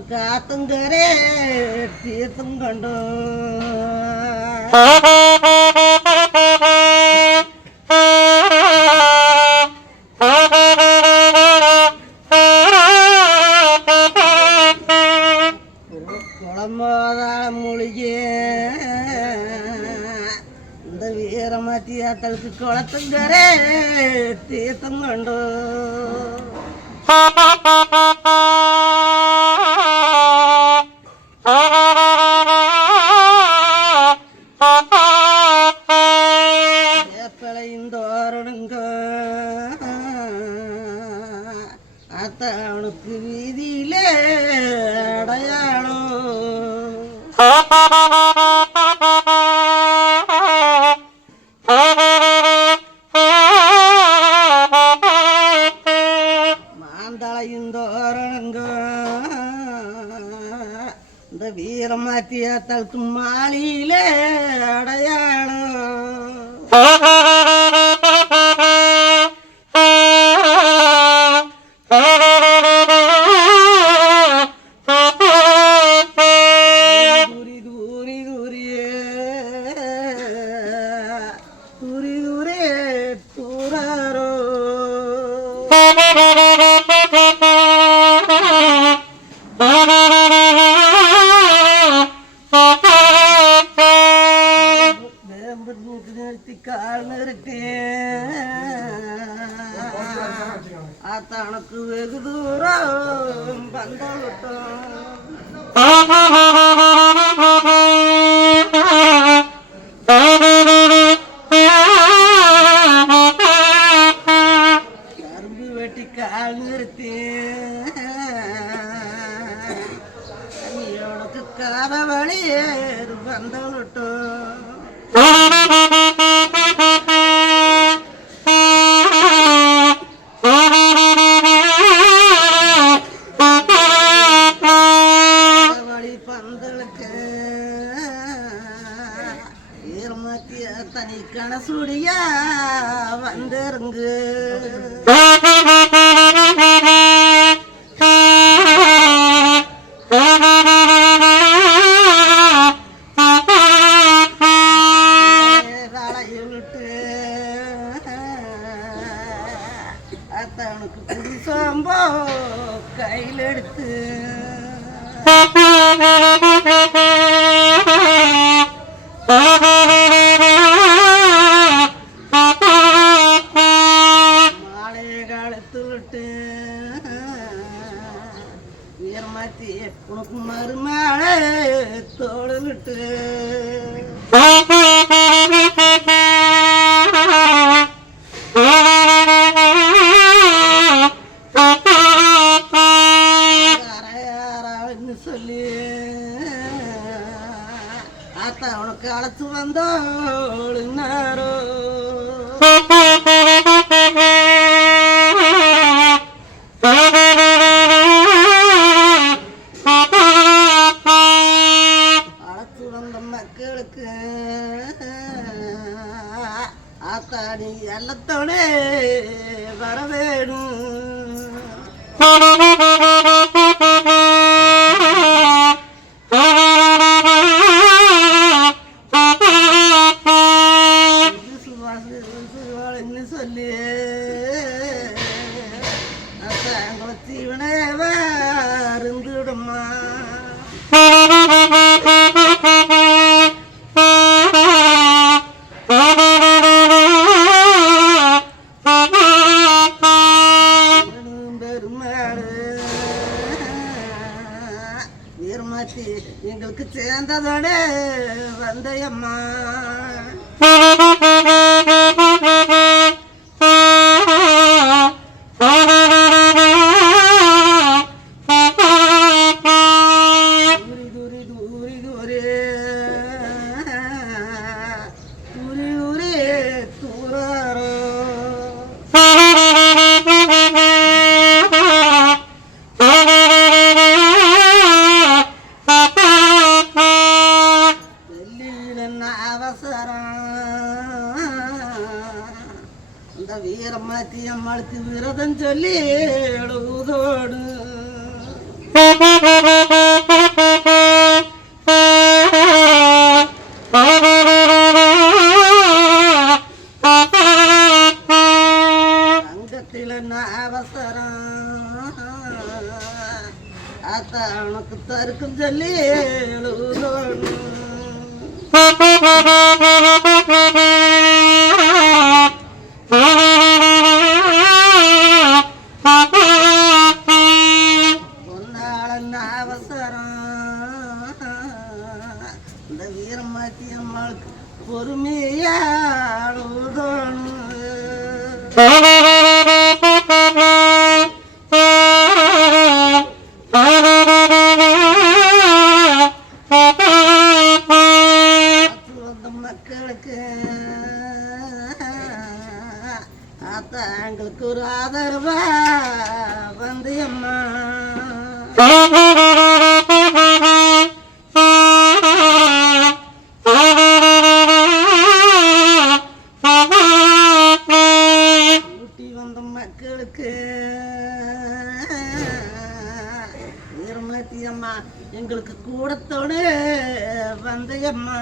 உனக்கு ஆத்தங்கரே தீர்த்தம் கண்டோ குளம்போதால மூலிகை இந்த வீரமாத்தியா தழுத்து குளத்தங்கரே தீர்த்தம் கண்டோ ஏப்பளைந்தோரணுங்க அத்தவனுக்கு வீதியிலே அடையாளம் மாந்தளையுந்தோரணுங்க இந்த வீரமாத்தியா தழுத்து மாளியிலே அடையாளம் கால் நிறுத்தி தனக்கு வெகு தூரம் பந்த விட்டோம் கரும்பு வெட்டி கால் நிறுத்தி உனக்கு காத வழி பந்த விட்டோம் தனி கணசுடியா வந்திருங்கு விட்டு அத்தனுக்கு குடி சோம்போ கையில் எடுத்து வீரமாத்தி உனக்கு மறுமாளே தோடுகிட்டு அரையாரான்னு சொல்லி ஆத்தா உனக்கு அழைச்சு வந்தோளுன்னாரோ மக்களுக்கு ஆத்தாடி எல்லாத்தோட வரவேணும் சொல்லி அத்தாங்களை தீவனே இருந்துடுமா வீரமாத்தி எங்களுக்கு சேர்ந்ததோட வந்தையம்மா இந்த வீரமாத்தி அம்மாளுக்கு விரதம் சொல்லி எழுதோடு உனக்கு தருக்கும் சொல்லி எழுதணும். பொன்னாளன் அவசரம் இந்த வீரமாத்தி அம்மாளுக்கு பொறுமையாளுதணும். மக்களுக்கு தாங்களுக்கு ஒரு ஆதரவா வந்து அம்மா ஊட்டி வந்த மக்களுக்கு நிர்மதி அம்மா எங்களுக்கு கூடத்தோடு வந்த அம்மா